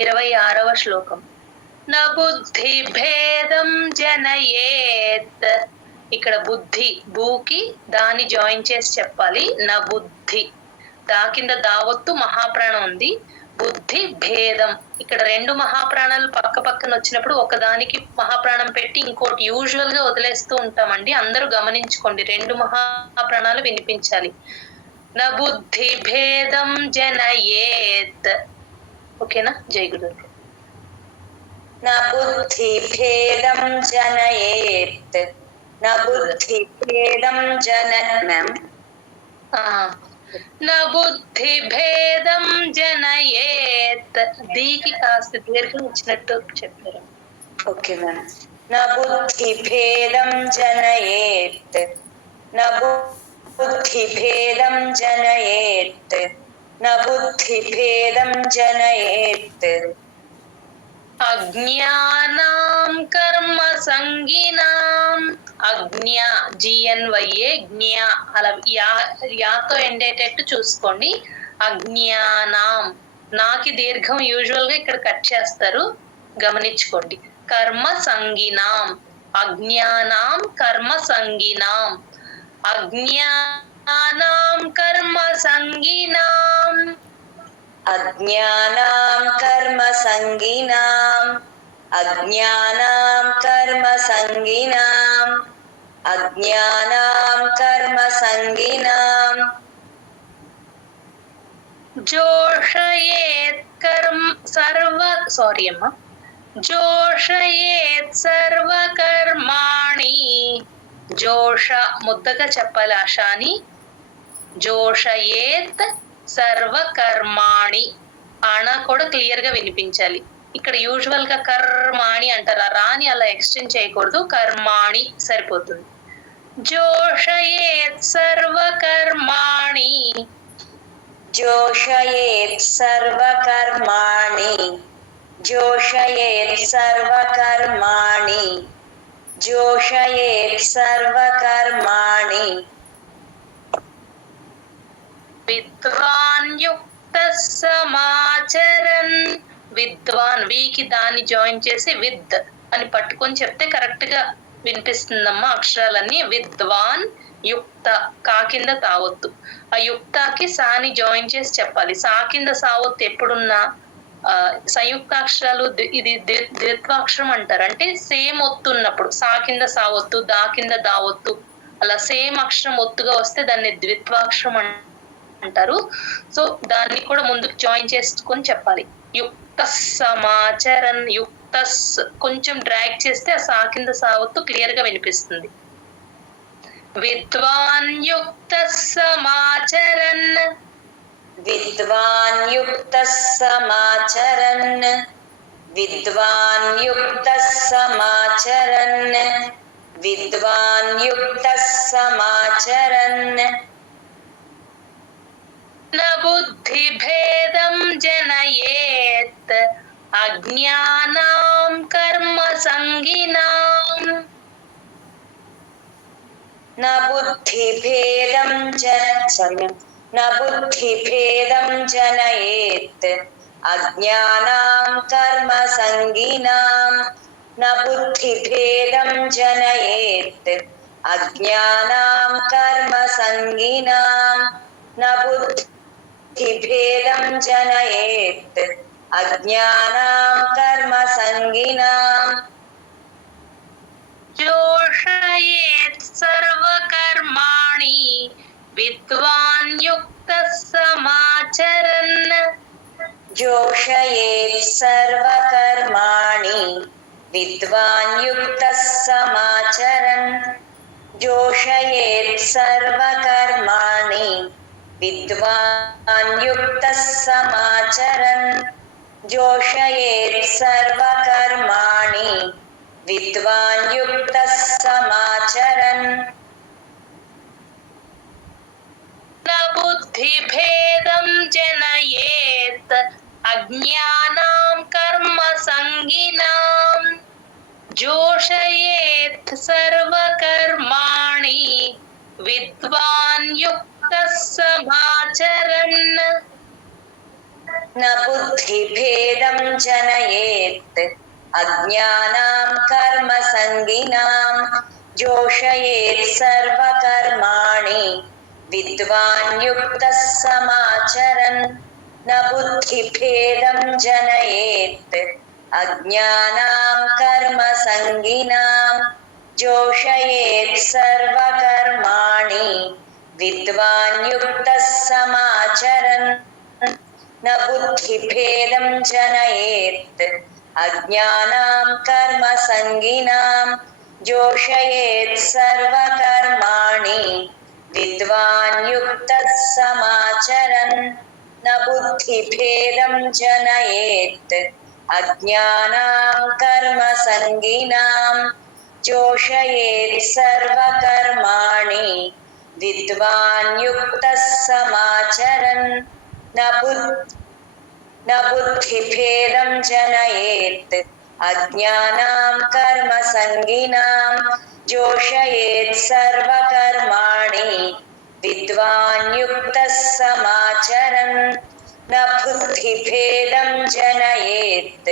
26వ శ్లోకం. న బుద్ధి భేదం జనయేత్. ఇక్కడ బుద్ధి భూకి దాని జాయిన్ చేసి చెప్పాలి. న బుద్ధి దా కింద దావత్తు మహాప్రాణం ఉంది. బుద్ధి భేదం ఇక్కడ రెండు మహాప్రాణాలు పక్క పక్కన వచ్చినప్పుడు ఒకదానికి మహాప్రాణం పెట్టి ఇంకోటి యూజువల్ గా వదిలేస్తూ ఉంటామండి. అందరూ గమనించుకోండి, రెండు మహాప్రాణాలు వినిపించాలి. న బుద్ధి భేదం జనయేత్. ఓకేనా? జై గురు. న బుద్ధి భేదం జనయేత్. న బుద్ధి భేదం మ్యామ్. న బుద్ధి భేదం జనయేత్. దీకి కాస్త దీర్ఘం ఇచ్చినట్టు చెప్పారు. Okay ma'am. న బుద్ధి భేదం జనయేత్. న బుద్ధి భేదం జనయేత్. న బుద్ధి భేదం జనయేత్. అజ్ఞానాం కర్మ సంగినాం. అజ్ఞా జిఎన్వైఏ జ్ఞా అలా యాతో ఎండేటట్టు చూసుకోండి. అజ్ఞానాం నాకి దీర్ఘం యూజువల్ గా ఇక్కడ కట్ చేస్తారు, గమనించుకోండి. కర్మ సంగినాం అజ్ఞానాం కర్మ సంగినాం. అజ్ఞానాం కర్మ సంగినాం. అజ్ఞానాం కర్మ సంగినాం. అజ్ఞానాం కర్మ సంగినాం. అజ్ఞానాం కర్మ సంగినాం. జోషయేత్ కర్మ సర్వ జోషయేత్ సర్వకర్మాణి. జోష ముద్దగా చెప్పాలి ఆశాని. జోషయేత్ సర్వకర్మాణి. ఆణ కూడా క్లియర్ గా వినిపించాలి. ఇక్కడ యూజువల్ గా కర్మాణి అంటారు, ఆ రాని అలా ఎక్స్టెండ్ చేయకూడదు, కర్మాణి సరిపోతుంది. జోషయేత్ సర్వకర్మాణి. జోషయేత్ సర్వకర్మాణి. జోషయేత్ సర్వకర్మాణి. జోషయేత్ సర్వకర్మాణి. విద్వాన్ యుక్త సమాచరన్. విద్వాన్ వీకి దాన్ని జాయిన్ చేసి విద్ అని పట్టుకొని చెప్తే కరెక్ట్ గా వినిపిస్తుందమ్మా అక్షరాలన్నీ. విద్వాన్ యుక్త కా కింద తావొత్తు. ఆ యుక్తకి సాని జాయిన్ చేసి చెప్పాలి. సా కింద సావొత్తు ఎప్పుడున్నా సంయుక్తాక్షరాలు ఇది ద్విత్వాక్షరం అంటారు. అంటే సేమ్ ఒత్తు ఉన్నప్పుడు సా కింద సావొత్తు, దా కింద దావొత్తు అలా సేమ్ అక్షరం ఒత్తుగా వస్తే దాన్ని ద్విత్వాక్షరం అంటారు. సో దాన్ని కూడా ముందుకు జాయిన్ చేసుకొని చెప్పాలి. యుక్త సమాచరన్. యుక్త కొంచెం డ్రాగ్ చేస్తే ఆ సా కింద సావత్తు క్లియర్ గా వినిపిస్తుంది. విద్వాన్ యుక్త సమాచరన్. విద్వాన్ యుక్త సమాచరన్. విద్వాన్ యుక్త సమాచరన్. విద్వాన్ యుక్త సమాచరన్. న బుద్ధి భేదం జనయేత్. అజ్ఞానాం కర్మ సంగినాం. న బుద్ధి భేదం న బుద్ధి భేదం జనయేత్. అజ్ఞానాం కర్మ సంగినాం. న బుద్ధి భేదం జనయేత్. అజ్ఞానాం కర్మ సంగినాం. న బుద్ధి భేదం జనయేత్. అజ్ఞానాం కర్మ సంగినాం. జోషయేత్ సర్వకర్మాణి. విద్వాన్ యుక్త సమాచరన్. జోషయేత్ సర్వకర్మాణి. విద్వాన్ యుక్త సమాచరన్. జోషయేత్ సర్వకర్మాణి. విద్వాన్ యుక్త సమాచరన్. జోషయేత్ సర్వకర్మాణి. విద్వాన్ యుక్త సమాచరన్. న బుద్ధి భేదం జనయేత్. అజ్ఞానాం కర్మ సంగినాం. జోషయేత్ సర్వకర్మాణి. విద్వాన్ యుక్త సమాచరన్. న బుద్ధి భేదం जनयेत् अज्ञानां कर्मसङ्गिनां जोषयेत् सर्वकर्माणि विद्वान् युक्तः समाचरन् न बुद्धिभेदं जनयेत् अज्ञानां कर्मसङ्गिनां जोषयेत् सर्वकर्माणि विद्वान् युक्तः समाचरन् न बुद्धिभेदं जनयेत् अज्ञानां कर्मसङ्गिनां जोषयेत् सर्वकर्माणि विद्वान् युक्तः समाचरन् न बुद्धिभेदं जनयेत् अज्ञानां कर्मसङ्गिनां जोषयेत् सर्वकर्माणि विद्वान् युक्तः समाचरन् न बुद्धिभेदं जनयेत् अज्ञानां कर्मसङ्गिनां जोषयेत् सर्वकर्माणि विद्वान् युक्तः समाचरन् न बुद्धिभेदं जनयेत्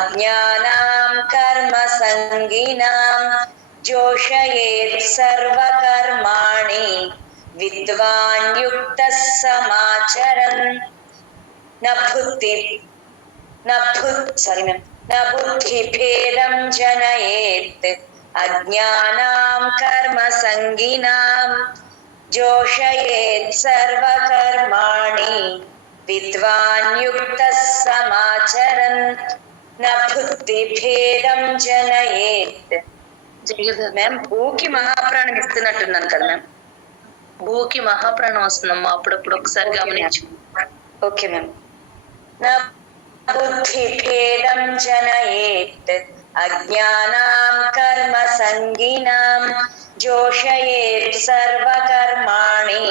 अज्ञानां कर्मसङ्गिनां जोषयेत् सर्वकर्माणि विद्वान् युक्तः समाचरन् न बुद्धिभेदं जनयेत् अज्ञानां कर्मसङ्गिनां जोषयेत् सर्वकर्माणि विद्वान् युक्तः समाचरन् न बुद्धिभेदं जनयेत्. మ్యామ్ భూకి మహాప్రాణం ఇస్తున్నట్టున్నాను కదా మ్యామ్. భూకి మహాప్రాణం వస్తుందమ్మా అప్పుడప్పుడు, ఒకసారి గమనించు. Okay ma'am. न बुद्धिभेदं जनयेत् अज्ञानां कर्मसङ्गिनां जोषयेत् सर्वकर्माणि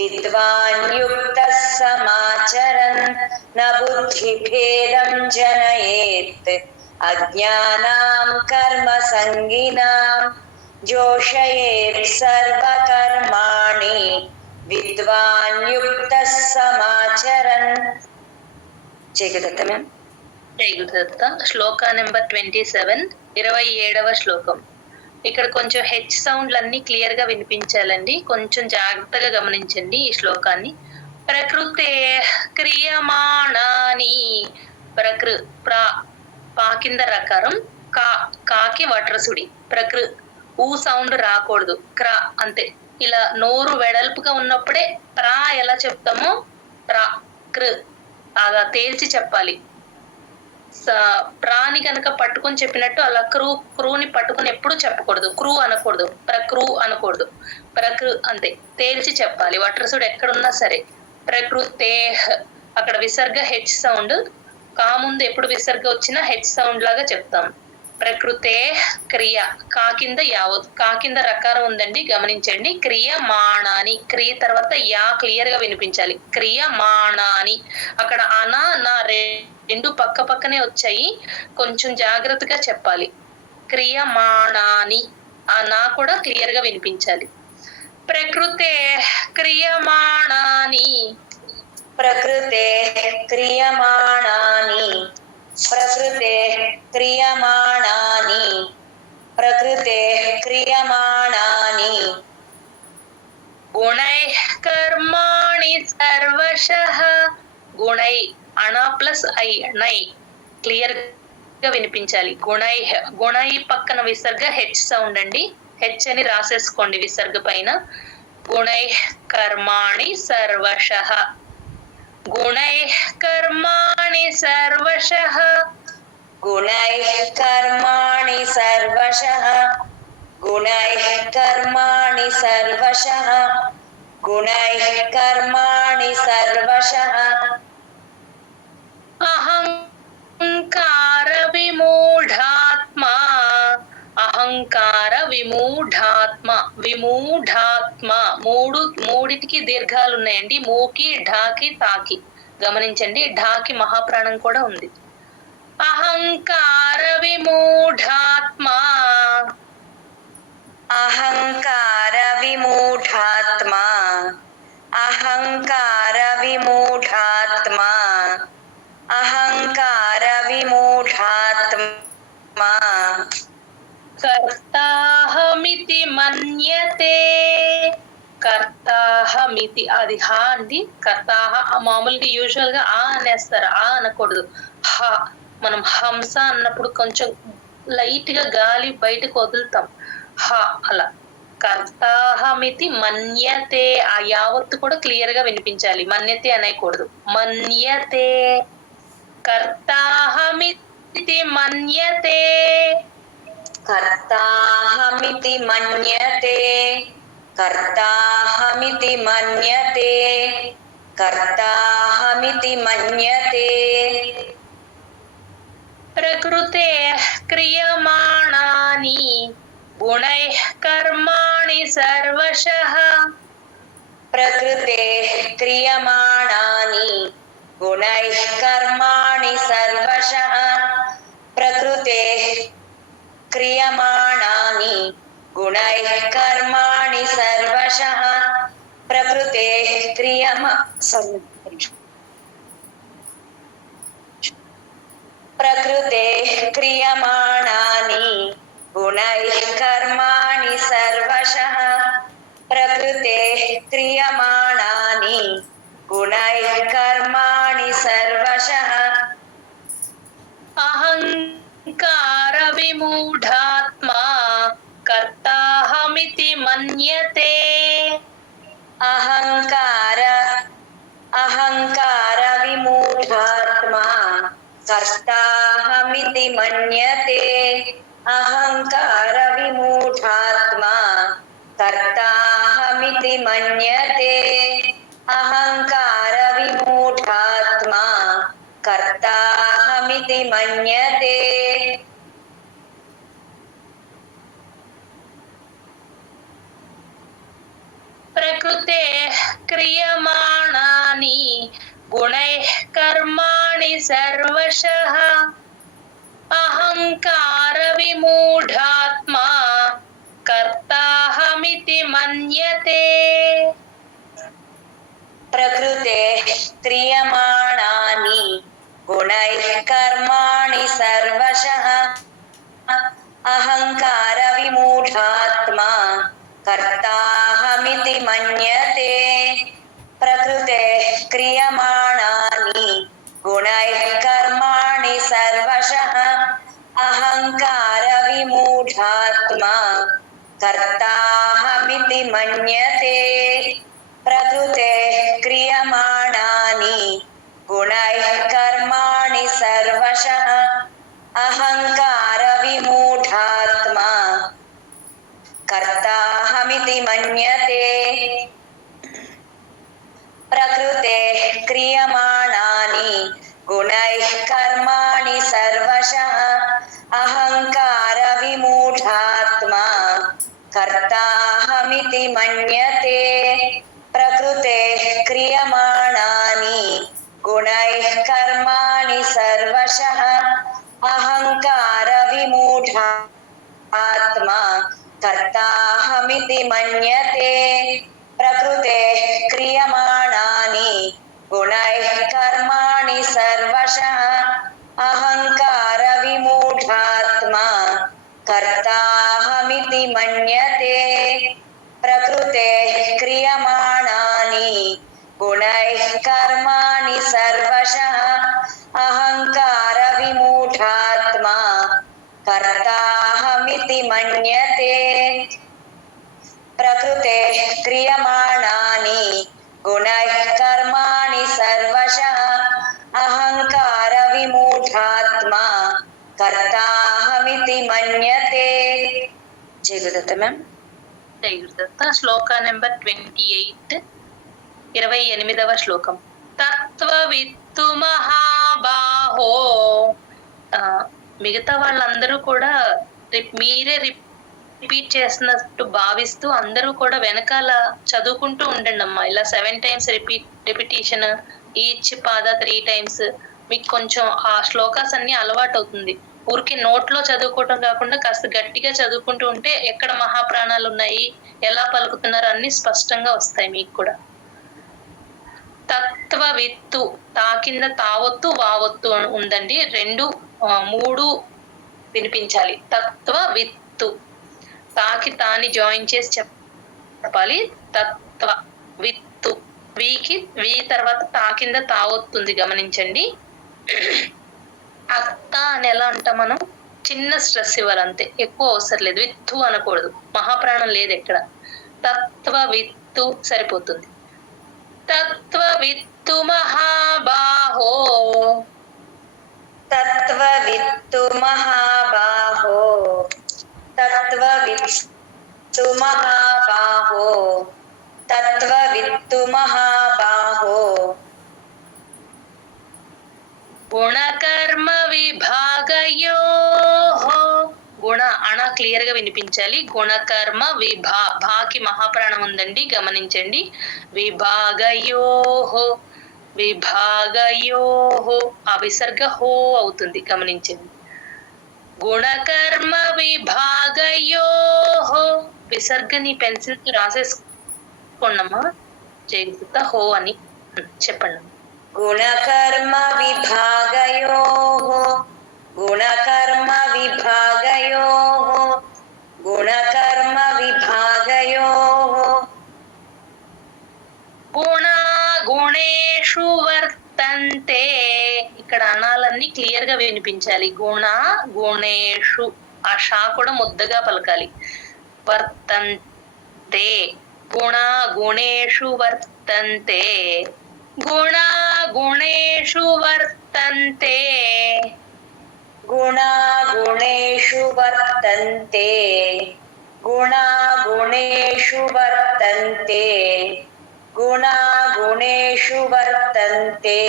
विद्वान् युक्तः समाचरन् न बुद्धिभेदं जनयेत् अज्ञानां कर्मसङ्गिनां जोषयेत् सर्वकर्माणि विद्वान् युक्तः समाचरन्. జయగదత్త మ్యామ్. జయగదత్త. శ్లోక నెంబర్ 27, 27వ శ్లోకం. ఇక్కడ కొంచెం హెచ్ సౌండ్లన్నీ క్లియర్ గా వినిపించాలండి, కొంచెం జాగ్రత్తగా గమనించండి ఈ శ్లోకాన్ని. ప్రకృతే క్రియమాణాని, పా కింద రకారం, కాకి వట్రసుడి, ఊ సౌండ్ రాకూడదు, అంతే. ఇలా నోరు వెడల్పుగా ఉన్నప్పుడే ప్రా ఎలా చెప్తామో అలా తేల్చి చెప్పాలి. ప్రాని కనుక పట్టుకొని చెప్పినట్టు అలా క్రూని పట్టుకుని ఎప్పుడు చెప్పకూడదు, అనకూడదు, అనకూడదు, అంతే తేల్చి చెప్పాలి. వట్రసుడు ఎక్కడున్నా సరే. ప్రకృతే, అక్కడ విసర్గ హెచ్ సౌండ్, కా ముందు ఎప్పుడు విసర్గ వచ్చినా హెచ్ సౌండ్ లాగా చెప్తాం. ప్రకృతే క్రియ, కా కింద రకారం ఉందండి, గమనించండి. క్రియమాణాని, క్రియ తర్వాత యా క్లియర్ గా వినిపించాలి. క్రియమాణాని, అక్కడ అనా నా రెండు పక్క పక్కనే వచ్చాయి, కొంచెం జాగ్రత్తగా చెప్పాలి. క్రియమాణాని, ఆ నా కూడా క్లియర్ గా వినిపించాలి. ప్రకృతే క్రియమాణాని, ప్రకృతే క్రియమాణాని, ప్రకృతే క్రియమాణాని, ప్రకృతే క్రియమాణాని. గుణై కర్మాణి సర్వశః, గుణై అణ ప్లస్ ఐ, నై క్లియర్ గా వినిపించాలి. గుణై పక్కన విసర్గ హెచ్ సౌండ్ అండి, హెచ్ అని రాసేసుకోండి విసర్గ పైన. గుణై కర్మాణి సర్వశః, గుణై కర్మాణి సర్వశః, గుణై కర్మాణి సర్వశః, గుణై కర్మాణి సర్వశః, గుణై కర్మాణి సర్వశః. అహంకార విమూఢాత్మా, అహంకార విమూఢాత్మ, మూడిటికి దీర్ఘాలు ఉన్నాయండి, మూకి ఢాకి తాకి. గమనించండి, ఢాకి మహాప్రాణం కూడా ఉంది. అహంకార విమూఢాత్మా, అహంకార విమూఢాత్మా, అహంకార విమూఢాత్మా, అహంకార కర్తాహమితి మన్యతే. కర్తాహమితి అది హా అండి. కర్తాహ మామూలుగా యూజువల్ గా ఆ అనేస్తారు, ఆ అనకూడదు. హ మనం హంస అన్నప్పుడు కొంచెం లైట్ గా గాలి బయటకు వదులుతాం, హ అలా. కర్తాహమితి మన్యతే, ఆ యావత్తు కూడా క్లియర్ గా వినిపించాలి, మన్యతే అనేకూడదు. మన్యతే, కర్తాహమితి మన్యతే. కర్తాహమితి మన్యతే. కర్తాహమితి మన్యతే. కర్తాహమితి మన్యతే. ప్రకృతే క్రియమాణాని గుణైః కర్మాణి సర్వశః. ప్రకృతే క్రియమాణాని గుణైః కర్మాణి సర్వశః. ప్రకృతే క్రియమాణాని గుణైః కర్మాణి సర్వశః. ప్రకృతే ప్రకృతే క్రియమాణాని గుణైః కర్మాణి సర్వశః. ప్రకృతే క్రియమాణాని గుణైః కర్మాణి సర్వశః. అహంకార విమూఢాత్మా కర్తాహమితి మన్యతే. అహంకార విమూఢాత్మా కర్తాహమితి మన్యతే. అహంకార విమూఢాత్మా కర్తాహమితి మన్యతే. అహంకార విమూఢాత్మా కర్తాహమితి మన్యతే. ప్రకృతే క్రియమాణాని గుణైః కర్మాణి సర్వశః. అహంకార విమూఢాత్మా కర్తాహమితి మన్యతే. ప్రకృతే క్రియమాణాని గుణైః కర్మాణి సర్వశః. అహంకార విమూఢాత్మా కర్తాహమితి మన్యతే. ప్రకృతే క్రియమాణాని గుణైః కర్మాణి సర్వశః. అహంకార విమూఢాత్మా కర్తాహమితి మన్యతే. ప్రకృతే క్రియమాణాని గుణైః కర్మాణి సర్వశః. అహంకార విమూఢాత్మా కర్తాహమితి మన్యతే. ప్రకృతే క్రియమాణాని గుణైః కర్మాణి సర్వశః. అహంకార విమూఢాత్మా కర్తాహమితి మన్యతే. ప్రకృతే క్రియమాణాని గుణైః కర్మాణి సర్వశః. అహంకార విమూఢాత్మా కర్తాహమితి మన్యతే. ప్రకృతే క్రియమాణాని గుణైః కర్మాణి సర్వశః. అహంకార విమూఢాత్మా కర్తాహమితి మన్యతే. ప్రకృతే క్రియమాణాని గుణైః కర్మాణి సర్వశః. అహంకార విమూఢాత్మా కర్తాహమితి మన్యతే. ప్రకృతే క్రియమాణాని గుణైః కర్మాణి సర్వశః. అహంకార విమూఢాత్మా కర్తాహమితి మన్యతే. జై గురుదత్త మ్యామ్. జై గురుదత్త. శ్లోక నెంబర్ 28, 28వ శ్లోకం. తత్వవిత్తు మహాబాహో. మిగతా వాళ్ళందరూ కూడా మీరే రిపీట్ చేస్తున్నట్టు భావిస్తూ అందరూ కూడా వెనకాల చదువుకుంటూ ఉండండి అమ్మా. ఇలా 7 times రిపిటేషన్, ఈచ్ పాద 3 times. మీకు కొంచెం ఆ శ్లోకాస్ అన్ని అలవాటు అవుతుంది. ఊరికి నోట్లో చదువుకోవటం కాకుండా కాస్త గట్టిగా చదువుకుంటూ ఉంటే ఎక్కడ మహాప్రాణాలు ఉన్నాయి, ఎలా పలుకుతున్నారు అన్ని స్పష్టంగా వస్తాయి మీకు కూడా. తత్వవిత్తు, తా కింద తావొత్తు వావొత్తు ఉందండి. 2, 3 వినిపించాలి. తత్వ విత్తు, తాకి తాని జాయిన్ చేసి చెప్పాలి. తత్వ విత్తు, వీకి వీ తర్వాత తా కింద తా వస్తుంది గమనించండి. అత్త అని ఎలా అంటాం మనం? చిన్న స్ట్రెస్ ఇవ్వాలి అంతే, ఎక్కువ అవసరం లేదు. విత్తు అనకూడదు, మహాప్రాణం లేదు ఎక్కడ. తత్వ విత్తు సరిపోతుంది. తత్వ విత్తు మహాబాహో, తత్వ విత్తు మహాబాహో, తత్వ విత్తు మహాబాహో, తత్వ విత్తు మహాబాహో. గుణకర్మ విభాగయో, గుణ అణ క్లియర్ గా వినిపించాలి. గుణకర్మ భాకి మహాప్రాణం ఉందండి, గమనించండి. విభాగయోహో, విభాగయోహో ఆ విసర్గ హో అవుతుంది, గమనించండి. గుణకర్మ విభాగయోహో, విసర్గని పెన్సిల్ తో రాసేసుకోండమ్మా, జయగుత హో అని చెప్పండి. గుణకర్మ విభాగయోః, గుణకర్మ విభాగయోః, గుణకర్మ విభాగయోః. గుణ గుణేషు వర్తంతే, ఇక్కడ అనాలన్నీ క్లియర్ గా వినిపించాలి. గుణ గుణేషు, ఆ షా కూడా ముద్దగా పలకాలి. వర్తంతే, గుణ గుణేషు వర్తంతే, గుణ గుణేషు వర్తంతే, గుణ గుణేషు వర్తంతే, గుణ గుణేషు వర్తంతే, గుణ గుణేషు వర్తంతే.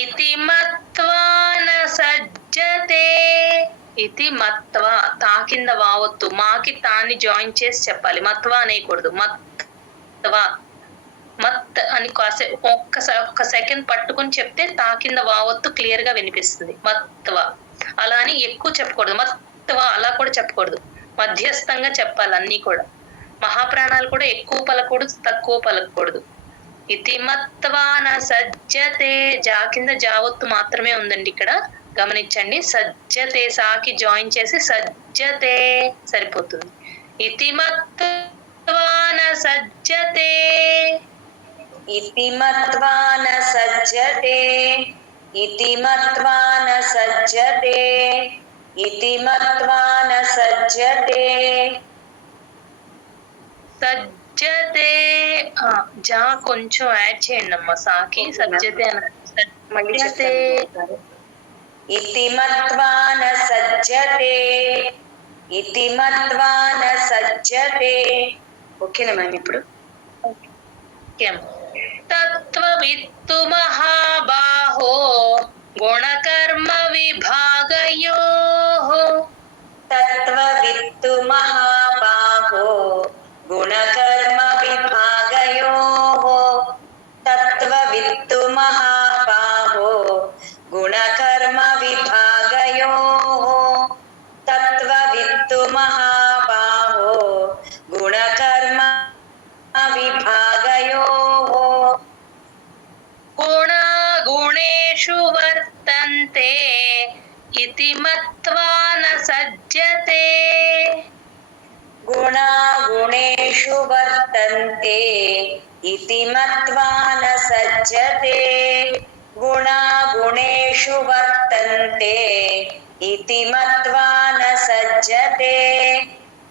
ఇతి మత్వా న సజ్జతే, ఇతి మత్వా తా కింద వావొత్తు, మాకి తాని జాయిన్ చేసి చెప్పాలి. మత్వా అనేయకూడదు. మత్వా, మత్ అని ఒక్క సెకండ్ పట్టుకుని చెప్తే తా కింద వావొత్తు క్లియర్ గా వినిపిస్తుంది. మత్వా, అలా అని ఎక్కువ చెప్పకూడదు. మత్వా అలా కూడా చెప్పకూడదు, మధ్యస్థంగా చెప్పాలి అన్ని కూడా. మహాప్రాణాలు కూడా ఎక్కువ పలకూడదు, తక్కువ పలకూడదు. ఇతి మత్వా న సజ్జతే, జా కింద జావొత్తు మాత్రమే ఉందండి ఇక్కడ, గమనించండి. సజ్జతే సాకి జాయిన్ చేసి సజ్జతే సరిపోతుంది. ఇతి మత్వా న సజ్జతే, ఇతి మత్వా న సజ్జతే, ఇతి మత్వా న సజ్జతే, ఇతి మత్వా న సజ్జతే. సజ్జతే జా కొంచెం యాడ్ చేయండి అమ్మా సాకి. సజ్జతే సజ్జతే, ఇతి మత్వా న సజ్జతే, ఇతి మత్వా న సజ్జతే. ఓకేనా మ్యామ్ ఇప్పుడు? తత్వ విత్తు మహాబాహో, గుణకర్మ విభాగయోః, తత్వ విత్తు మహాబాహో, గుణకర్మ విభాగయోః, తత్వ విత్తు మహాబాహో, గుణకర్మ విభాగయోః, తత్వ విత్తు మహాబాహో, గుణకర్మ విభాగయోః. గుణ గుణేషు వర్తంతే, ఇతి మత్వా న సజ్జతే, గుణ గుణేషు వర్తంతే, ఇతి మత్వా న సజ్జతే, గుణ గుణేషు వర్తంతే, ఇతి మత్వా న సజ్జతే,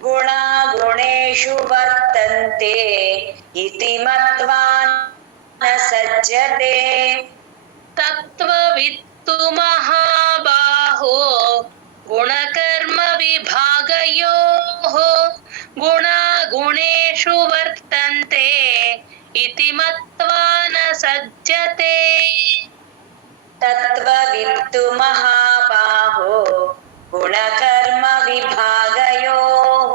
గుణ గుణేషు వర్తంతే, ఇతి మత్వా న సజ్జతే. తత్వ విత్తు మహాబాహో, గుణకర్మ విభాగయోః, గుణ గుణేషు వర్తంతే, ఇతి మత్వా న సజ్జతే. తత్వ విత్తు మహాబాహో, గుణకర్మ విభాగయోః,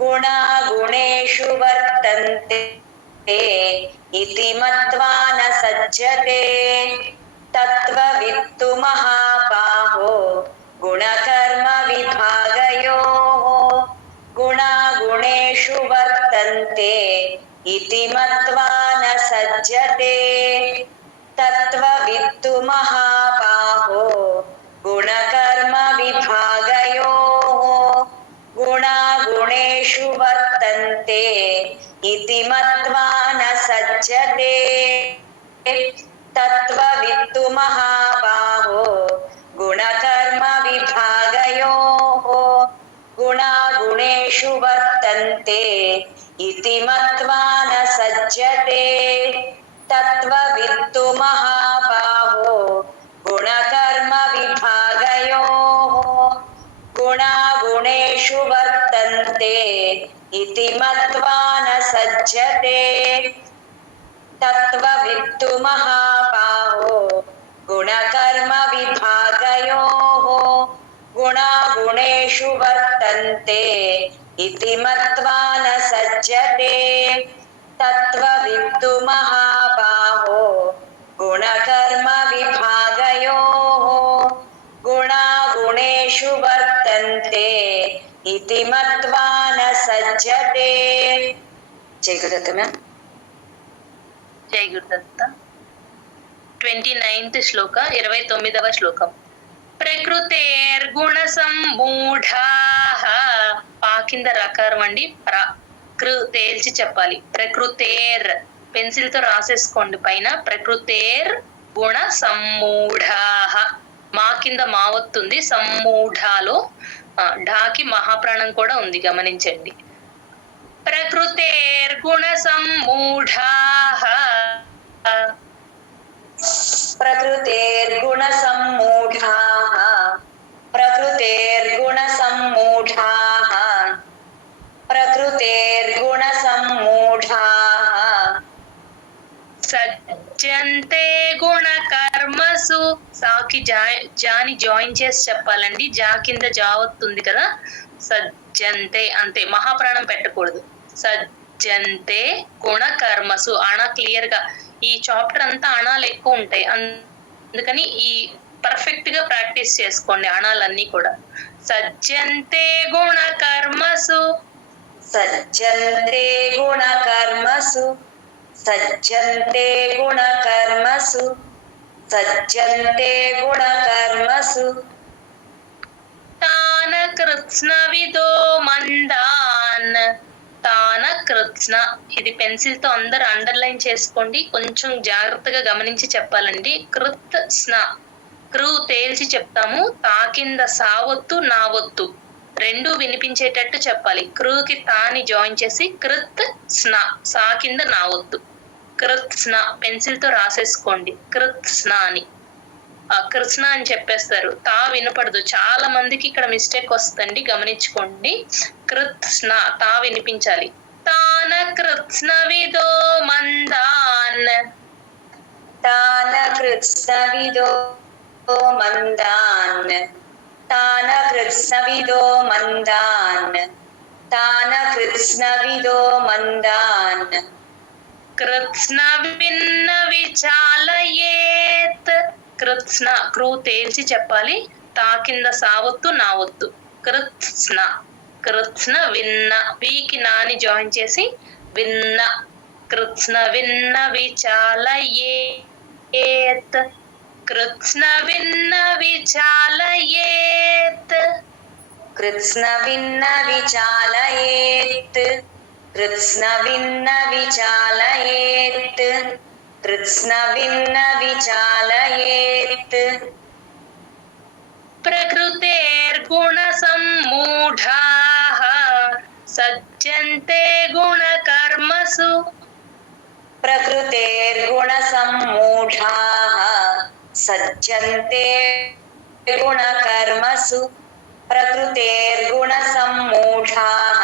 గుణ గుణేషు వర్తంతే, ఇతి మత్వా న సజ్జతే. తత్వ విత్తు మహాబాహో, గుణకర్మ విభాగయోః, గుణ గుణేషు వర్తంతే, ఇతి మత్వా న సజ్జతే. తత్వ విత్తు మహాబాహో, గుణకర్మ इति मत्वा न सज्जते तत्त्ववित्तु महाबाहो गुणकर्मविभागयोः गुणागुणेषु वर्तन्ते इति मत्वा न सज्जते तत्त्ववित्तु महाबाहो गुणकर्मविभागयोः गुणागुणेषु वर्तन्ते इति मत्वा न सज्जते तत्त्ववित्तु महाबाहो गुणकर्मविभागयोः गुणागुणेषु वर्तन्ते इति मत्वा न सज्जते तत्त्ववित्तु महाबाहो गुणकर्मविभागयोः गुणागुणेषु वर्तन्ते इति मत्वा न सज्जते। जय गुरुदत्त मैम। జై గురుదత్త. 29th శ్లోక 29వ శ్లోకం. ప్రకృతేర్గుణ సమ్మూఢాః. పా కింద రకారం అండి. తేల్చి చెప్పాలి. ప్రకృతేర్ పెన్సిల్ తో రాసేసుకోండి పైన. ప్రకృతేర్ గుణ సమ్మూఢాః. మా కింద మా వస్తుంది. సమ్మూఢాలో ఢాకి మహాప్రాణం కూడా ఉంది, గమనించండి. ప్రకృతేర్గుణ సమ్మూఢాః. ప్రకృతేర్గుణ సమ్మూఢాః. ప్రకృతేర్గుణ సమ్మూఢాః. ప్రకృతేర్గుణ సమ్మూఢాః. సజ్జంతే గుణ కర్మసు. సాకి జాని జాయిన్ చేసి చెప్పాలండి. జా కింద జా వస్తుంది కదా. సజ్జంతే అంతే, మహాప్రాణం పెట్టకూడదు. సజ్జంతే గుణ కర్మసు. అణ క్లియర్ గా. ఈ చాప్టర్ అంతా అణాలు ఎక్కువ ఉంటాయి, అందుకని ఈ పర్ఫెక్ట్ గా ప్రాక్టీస్ చేసుకోండి అణాలన్నీ కూడా. సజ్జంతే గుణ కర్మసు. సజ్జంతే గుణ కర్మసు. సజ్జంతే గుణ కర్మసు. సజ్జంతే గుణ కర్మసు. తాన కృత్స్నవిదో మందాన్. తాన కృత్స్న. ఇది పెన్సిల్ తో అందరు అండర్లైన్ చేసుకోండి. కొంచెం జాగ్రత్తగా గమనించి చెప్పాలండి. కృత్ స్న. కృ తేల్చి చెప్తాము. తా కింద సావొత్తు నావొత్తు రెండు వినిపించేటట్టు చెప్పాలి. కృకి తాని జాయిన్ చేసి కృత్ స్న. సా కింద నావొత్తు. కృత్ స్న పెన్సిల్ తో రాసేసుకోండి. కృత్ స్న అని. కృష్ణ అని చెప్పేస్తారు. తా వినపడదు. చాలా మందికి ఇక్కడ మిస్టేక్ వస్తుందండి, గమనించుకోండి. కృత్స్న తా వినిపించాలి. తాన కృత్స్నవిదో మందాన్. తాన కృత్స్నవిదో మందాన్. తాన కృత్స్నవిదో మందాన్. తాన కృత్స్నవిదో మందాన్. కృత్స్న విన్న విచాలయేత్. కృత్స్న క్రూ తేల్చి చెప్పాలి. తా కింద సావొత్తు నావొత్తు. కృత్స్న. కృత్స్న విన్న. వీకి నాని జాయిన్ చేసి విన్న. కృత్స్న విన్న విచాలయేత్. కృత్స్న విన్న విచాలయేత్. కృత్స్న విన్న విచాలయేత్. కృత్స్న విన్న విచాలయేత్. కృత్స్న విన్న విచాలయేత్. ప్రకృతేర్గుణ సమ్మూఢాః. సజ్జంతే గుణ కర్మసు. ప్రకృతేర్గుణ సమ్మూఢాః. సజ్జంతే గుణ కర్మసు. ప్రకృతేర్గుణ సమ్మూఢాః.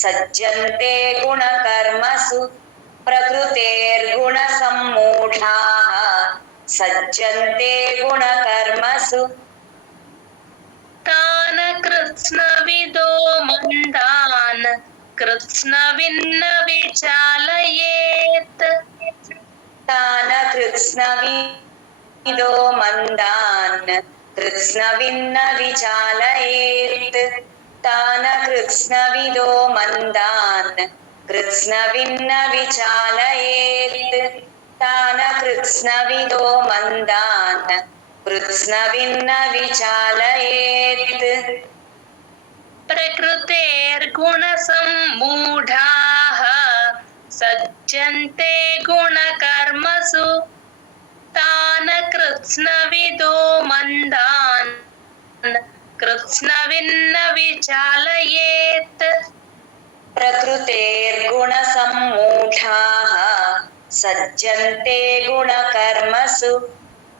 సజ్జంతే గుణ కర్మసు. ప్రకృతేర్గుణ సమ్మూఢాః. సజ్జంతే గుణ కర్మసు. తాన కృత్స్నవిదో మందాన్. కృత్స్న విన్న విచాలయేత్. తాన కృత్స్నవిదో మందాన్. కృత్స్న విన్న విచాలయేత్. తాన కృత్స్నవిదో మందాన్. కృత్స్న విన్న విచాలయేత్. తాన కృత్స్నవిదో మందాన్. కృత్స్న విన్న విచాలయేత్. प्रकृतेर्गुणसम्मूढाः सज्जन्ते गुणकर्मसु तान् कृत्स्नविदो मन्दान् कृत्स्नविन्न विचालयेत्. प्रकृतेर्गुणसम्मूढाः सज्जन्ते गुणकर्मसु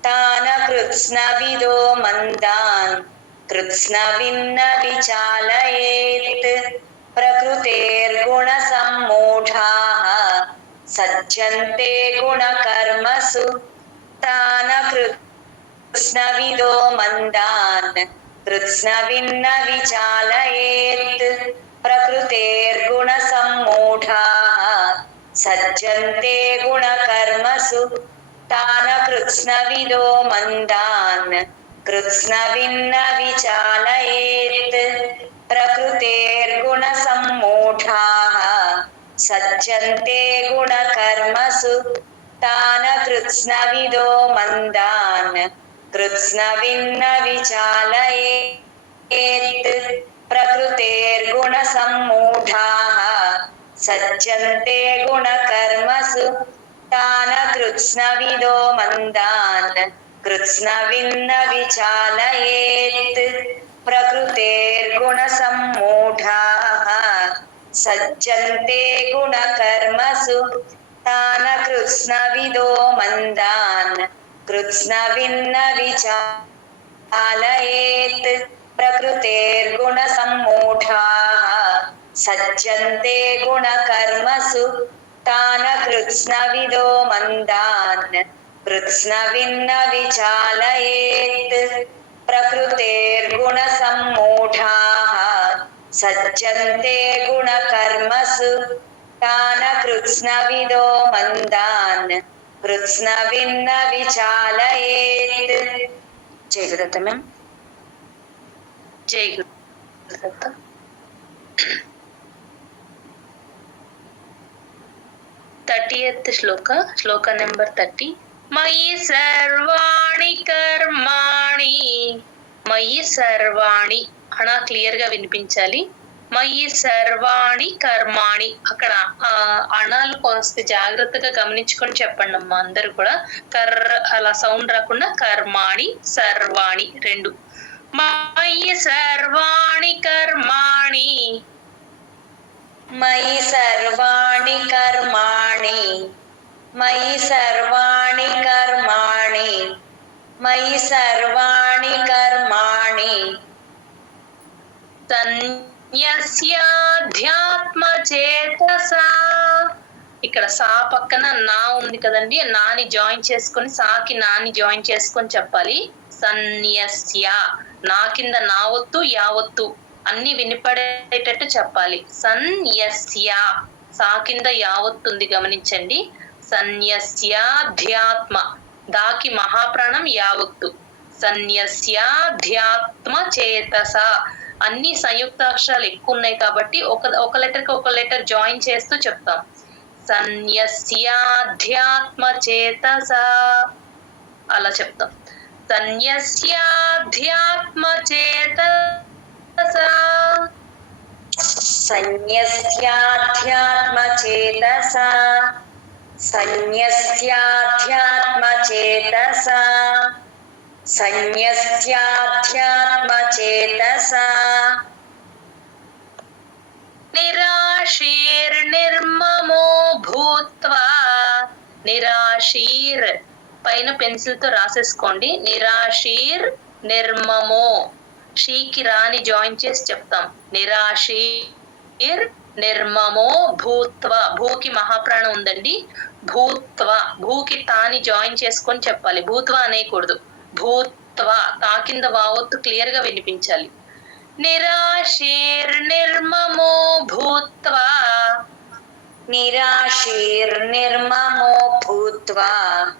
तान् कृत्स्नविदो मन्दान् कृत्स्नविन्न विचालयेत्. प्रकृतेर्गुणसम्मूढाः सज्जन्ते गुणकर्मसु तान् कृत्स्नविदो मन्दान् कृत्स्नविन्न विचालयेत्. प्रकृतेर्गुणसम्मूढाः सज्जन्ते गुणकर्मसु तान् कृत्स्नविदो मन्दान् कृत्स्नविन्न विचालयेत्. प्रकृतेर्गुणसम्मूढाः सज्जन्ते गुणकर्मसु तान् कृत्स्नविदो मन्दान् कृत्स्नविन्न विचालयेत्. प्रकृतेर्गुणसम्मूढाः सज्जन्ते गुणकर्मसु तान् कृत्स्नविदो मन्दान् कृत्स्नविन्न विचालयेत्. प्रकृतेर्गुणसम्मूढाः सज्जन्ते गुणकर्मसु तान् कृत्स्नविदो मन्दान् कृत्स्नविन्न विचालयेत्. प्रकृतेर्गुणसम्मूढाः सज्जन्ते गुणकर्मसु तान् कृत्स्नविदो मन्दान् कृत्स्नविन्न विचालयेत्. प्रकृतेर्गुणसम्मूढाः सज्जन्ते गुणकर्मसु तान् कृत्स्नविदो मन्दान् कृत्स्नविन्न विचालयेत्. जय गुरुदत्त मैम. जय गुरुदत्त. 30th శ్లోక నెంబర్ 30. మయి సర్వాణి కర్మాణి. మయి సర్వాణి అలా క్లియర్ గా వినిపించాలి. మయి సర్వాణి కర్మాణి. అక్కడ అణాలు కాస్త జాగ్రత్తగా గమనించుకొని చెప్పండి అమ్మా అందరూ కూడా. అలా సౌండ్ రాకుండా కర్మాణి సర్వాణి రెండు. మయి సర్వాణి కర్మాణి. मयि सर्वाणि कर्माणि. मयि सर्वाणि कर्माणि. मयि सर्वाणि कर्माणि. సన్యస్యాధ్యాత్మచేతసా. ఇక్కడ సా పక్కన నా ఉంది కదండి, నాని జాయిన్ చేసుకొని సాకి నాని జాయిన్ చేసుకొని చెప్పాలి. సన్యస్య నా కింద నా ఒత్తు యావత్తు అన్ని వినిపడేటట్టు చెప్పాలి. సన్యస్య సా కింద యావత్తుంది గమనించండి. సన్యస్యాధ్యాత్మ దాకి మహాప్రాణం యావత్తు. సన్యస్యాధ్యాత్మ చేతస అన్ని సంయుక్తాక్షరాలు ఎక్కువ ఉన్నాయి కాబట్టి ఒక లెటర్ కి ఒక లెటర్ జాయిన్ చేస్తూ చెప్తాం. సన్యస్యాధ్యాత్మ చేతస అలా చెప్తాం. సన్యస్యాధ్యాత్మ చేతస. సన్యస్యాధ్యాత్మచేతసా. సన్యస్యాధ్యాత్మచేతసా. సన్యస్యాధ్యాత్మచేతసా. నిరాశీర్నిర్మమో భూత్వా. నిరాశీర్ పైన పెన్సిల్ తో రాసేసుకోండి. నిరాశీర్ నిర్మమో షీకి రాని జాయిన్ చేసి చెప్తాం. నిరాశీర్ నిర్మమో భూత్వ భూకి మహాప్రాణం ఉందండి. భూత్వ భూకి తాని జాయిన్ చేసుకొని చెప్పాలి. భూత్వ అనేకూడదు. భూత్వ తా కింద వావత్తు క్లియర్ గా వినిపించాలి. నిరాశీర్నిర్మమో భూత్వా. నిరాశీర్నిర్మమో భూత్వా.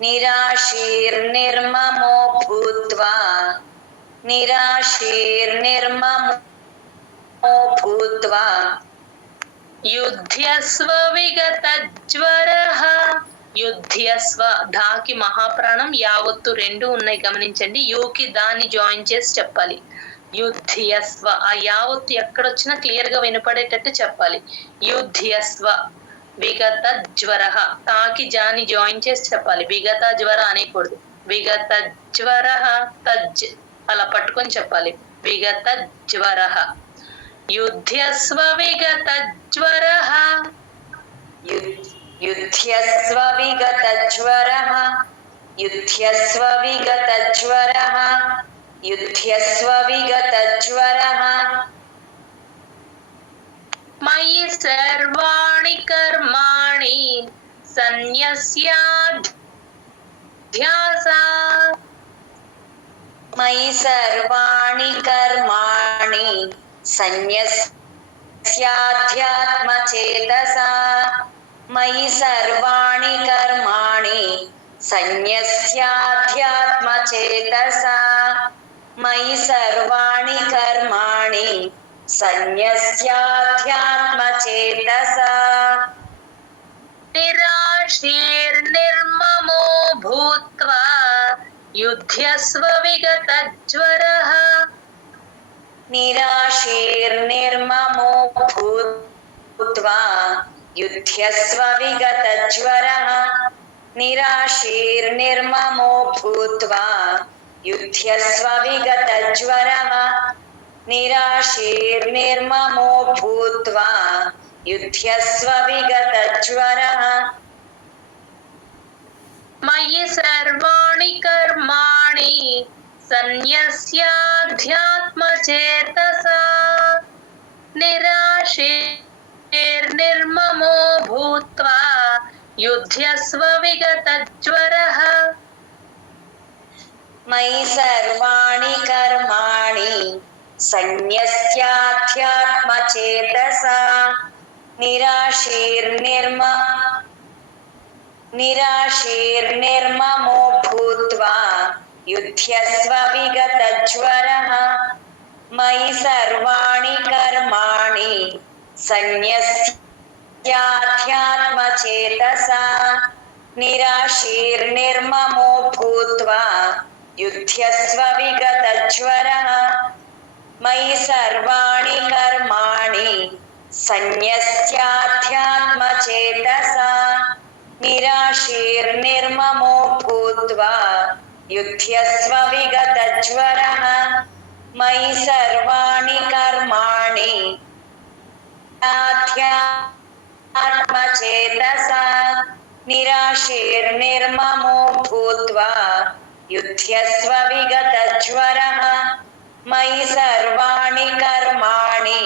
నిరాశీర్నిర్మమో భూత్వా. నిరాశీర్నిర్మమో భూత్వా. యుధ్యస్వ విగతజ్వరః. యుధ్యస్వ ధాకి మహాప్రాణం యావత్తు రెండు ఉన్నాయి గమనించండి. యూకి దాన్ని జాయిన్ చేసి చెప్పాలి. యుధ్యస్వ. ఆ యావత్తు ఎక్కడొచ్చినా క్లియర్ గా వినపడేటట్టు చెప్పాలి. యుధ్యస్వ. విగత జ్వర. తాకి జాని జాయిన్ చేసి చెప్పాలి. విగత జ్వర అనేకూడదు. విగత జ్వర తజ్ అలా పట్టుకొని చెప్పాలి. విగత జ్వర. యుధ్యస్వ విగత జ్వర. యుధ్యస్వ విగతజ్వరః యుధ్యస్వ విగతజ్వరః యుధ్యస్వ విగతజ్వరః మయి సర్వాణి కర్మాణి సన్యస్యాధ్యాస. మయి సర్వాణి కర్మాణి సన్యస్యాధ్యాత్మచేతసా మయి సర్వాణి కర్మాణి సన్యస్యాధ్యాత్మచేతసా మయి సర్వాణి కర్మాణి సన్యస్యాధ్యాత్మచేతసా నిరాశీర్నిర్మమో భూత్వా యుధ్యస్వ విగతజ్వరః. నిరాశీర్నిర్మమో భూత్వా యుధ్యస్వ విగతజ్వరః నిరాశీర్నిర్మమో భూత్వా యుధ్యస్వ విగతజ్వరః నిరాశీర్నిర్మమో భూత్వా యుధ్యస్వ విగతజ్వరః మయి సర్వాణి కర్మాణి సన్యస్యాధ్యాత్మచేతసా నిరాశీర్నిర్మమో భూత్వా యుధ్యస్వ విగతజ్వరః. మయి సర్వాణి కర్మాణి సన్యస్యాధ్యాత్మచేతసా నిరాశీర్నిర్మమో భూత్వా యుధ్యస్వ విగతజ్వరః మయి సర్వాణి కర్మాణి సన్యస్యాధ్యాత్మచేతసా నిరాశీర్నిర్మమో భూత్వా యుధ్యస్వ విగతజ్వరః మయి సర్వాణి కర్మాణి సన్యస్యాధ్యాత్మచేతసా నిరాశీర్నిర్మమో భూత్వా యుధ్యస్వ విగతజ్వరః మయి సర్వాణి కర్మాణి ఆధ్యాత్మచేతసా నిరాశీర్నిర్మమో భూత్వా యుధ్యస్వ విగతజ్వరః మయి సర్వాణి కర్మాణి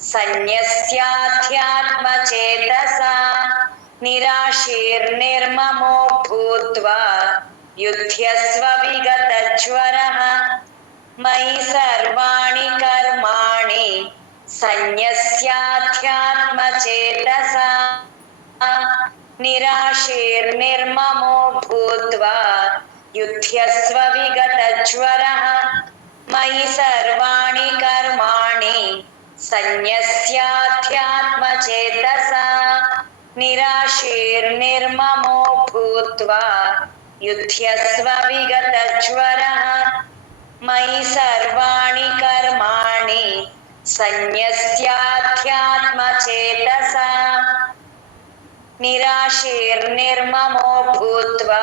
సన్యస్యాధ్యాత్మచేతసా నిరాశీర్నిర్మమో భూత్వా యుధ్యస్వ విగతజ్వరః మయి సర్వాణి కర్మాణి సన్యస్యాధ్యాత్మచేతసా నిరాశీర్నిర్మమో భూత్వా యుధ్యస్వ విగతజ్వరః మయి సర్వాణి కర్మాణి సన్యస్యాధ్యాత్మచేతసా నిరాశీర్నిర్మమో భూత్వా యుధ్యస్వ విగతజ్వరః మయి సర్వాణి కర్మాణి సన్యస్యాధ్యాత్మచేతసా నిరాశీర్నిర్మమో భూత్వా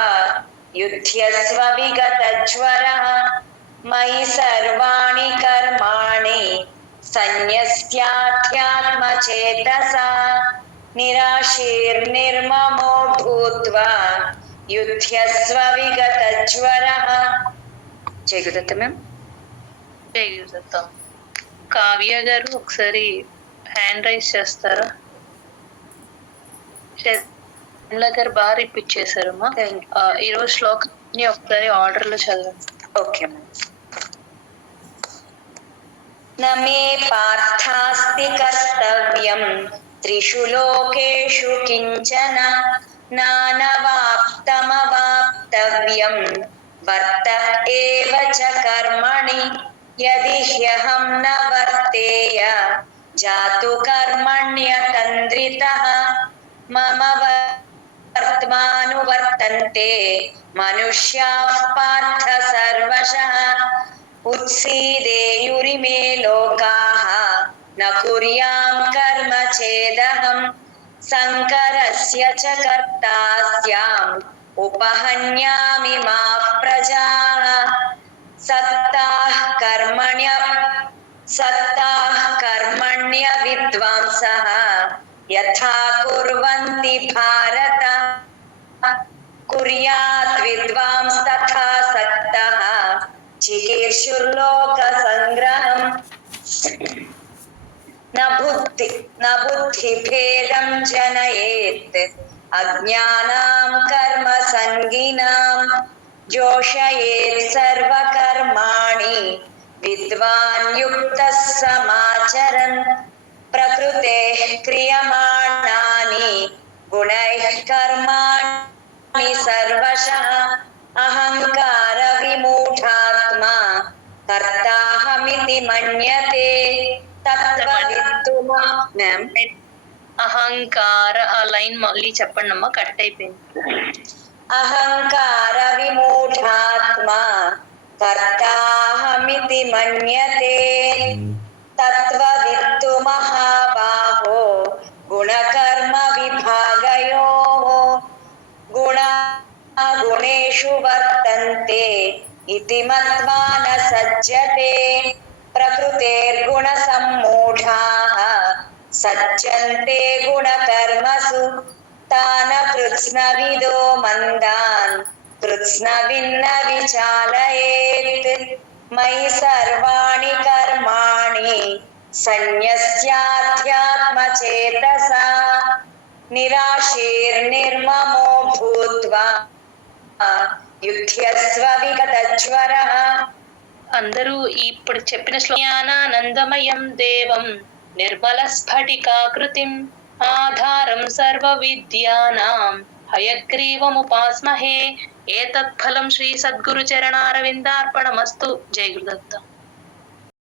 యుధ్యస్వ విగతజ్వరః మయి సర్వాణి కర్మాణి సన్యస్యాధ్యాత్మచేతసా నిరాశీర్నిర్మమో భూత్వా యుధ్యస్వ విగతజ్వరః. జై గురుదత్త మ్యామ్. జై గురుదత్త. కావ్య గారు ఒకసారి హ్యాండ్ రైజ్ చేస్తారా? షర్మిల గారు బాగా రిపీట్ చేశారమ్మా. ఈరోజు శ్లోకాన్ని ఒకసారి ఆర్డర్ లో చదవండి. Okay ma'am. నమే పార్థాస్తి కర్తవ్యం త్రిషు లోకేషు కించన నానవాప్తమవాప్తవ్యం వర్త ఏవ చ కర్మణి యది హ్యహం న వర్తేయ జాతు కర్మణ్యతంద్రితః మమ వర్త్మానువర్తంతే మనుష్యాః పార్థ సర్వశః उत्सीदेयुरिमे लोकाः न कुर्यां कर्म चेदहम् शङ्करस्य च कर्ता स्याम् उपहन्यामि मा प्रजाः सत्ताः कर्मण्य विद्वांसः यथा कुर्वन्ति भारत कुर्यात् विद्वांस्तथा सक्तः चिकीर्षुर्लोकसङ्ग्रहम् न बुद्धिभेदं जनयेत् अज्ञानां कर्मसङ्गिनां जोषयेत् सर्वकर्माणि विद्वान् युक्तः समाचरन् प्रकृतेः क्रियमाणानि गुणैः कर्माणि सर्वशः अहङ्कारविमूढात्मा कर्ताहमिति मन्यते తత్వవిత్తు మ్యామ్ అహంకార ఆ లైన్ మళ్ళీ చెప్పండి అమ్మా, కట్ అయిపోయింది. అహంకార విమూఢాత్మా కర్తాహమితి మన్యతే తత్వవిత్తు మహాబాహో గుణకర్మ విభాగయోః గుణేషు వర్తంతే ఇతి మత్వా న సజ్జతే प्रकृतेर्गुणसम्मूढाः सज्जन्ते गुणकर्मसु तान् कृत्स्नविदो मन्दान् कृत्स्नविन्न विचालयेत् मयि सर्वाणि कर्माणि सन्न्यस्याध्यात्मचेतसा निराशीर्निर्ममो भूत्वा युध्यस्व विगतज्वरः. అందరూ ఇప్పుడు చెప్పిన జ్ఞానానందమయం దేవం నిర్మల స్ఫటికాకృతిం ఆధారం సర్వ విద్యానాం హయగ్రీవముపాస్మహే. ఏతత్ ఫలం శ్రీ సద్గురు చరణారవిందార్పణమస్తు. జై గురుదత్త.